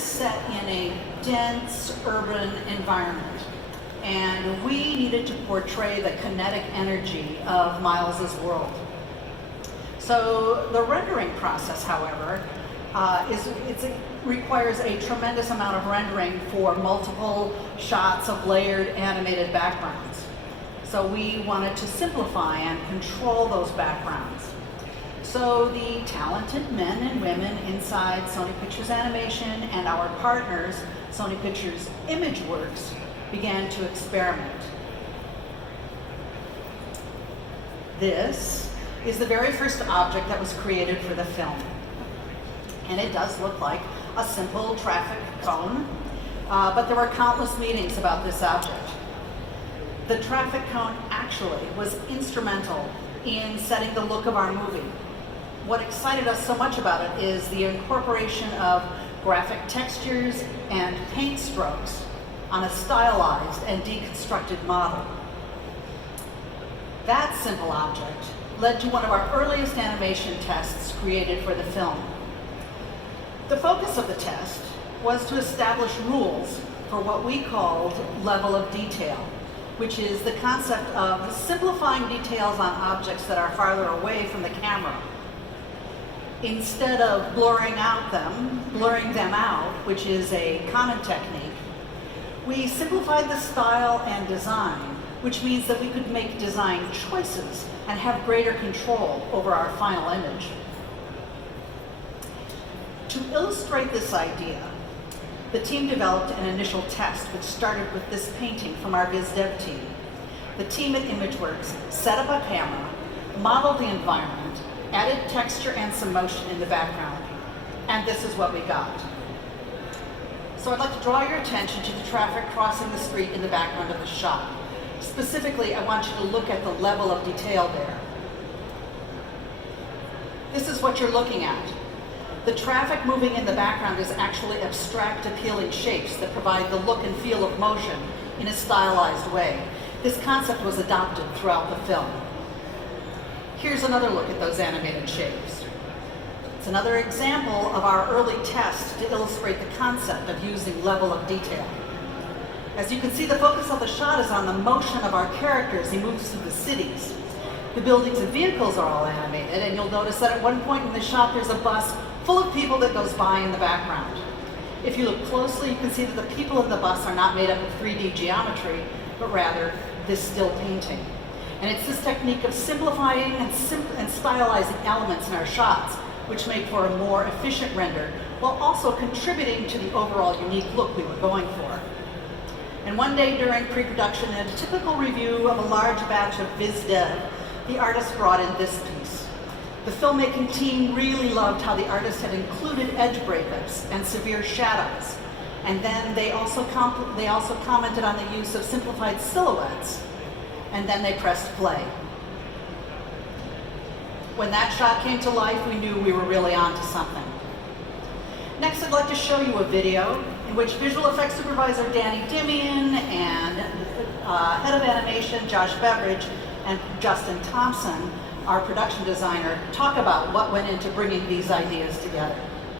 is set in a dense urban environment, and we needed to portray the kinetic energy of Miles's world. So the rendering process, however, requires a tremendous amount of rendering for multiple shots of layered animated backgrounds. So we wanted to simplify and control those backgrounds. So the talented men and women inside Sony Pictures Animation and our partners, Sony Pictures ImageWorks, began to experiment. This is the very first object that was created for the film. And it does look like a simple traffic cone, but there were countless meetings about this object. The traffic cone actually was instrumental in setting the look of our movie. What excited us so much about it is the incorporation of graphic textures and paint strokes on a stylized and deconstructed model. That simple object led to one of our earliest animation tests created for the film. The focus of the test was to establish rules for what we called level of detail, which is the concept of simplifying details on objects that are farther away from the camera. Instead of blurring them out, which is a common technique, we simplified the style and design, which means that we could make design choices and have greater control over our final image. To illustrate this idea, the team developed an initial test which started with this painting from our Viz Dev team. The team at ImageWorks set up a camera, modeled the environment, added texture and some motion in the background, and this is what we got. So I'd like to draw your attention to the traffic crossing the street in the background of the shot. Specifically, I want you to look at the level of detail there. This is what you're looking at. The traffic moving in the background is actually abstract, appealing shapes that provide the look and feel of motion in a stylized way. This concept was adopted throughout the film. Here's another look at those animated shapes. It's another example of our early test to illustrate the concept of using level of detail. As you can see, the focus of the shot is on the motion of our character as he moves through the cities. The buildings and vehicles are all animated, and you'll notice that at one point in the shot there's a bus full of people that goes by in the background. If you look closely, you can see that the people in the bus are not made up of 3D geometry, but rather this still painting. And it's this technique of simplifying and stylizing elements in our shots, which make for a more efficient render, while also contributing to the overall unique look we were going for. And one day during pre-production, in a typical review of a large batch of Viz Dev, the artist brought in this piece. The filmmaking team really loved how the artist had included edge breakups and severe shadows. And then they also commented on the use of simplified silhouettes. And then they pressed play. When that shot came to life, we knew we were really onto something. Next, I'd like to show you a video in which visual effects supervisor Danny Dimian and head of animation Josh Beveridge and Justin Thompson, our production designer, talk about what went into bringing these ideas together.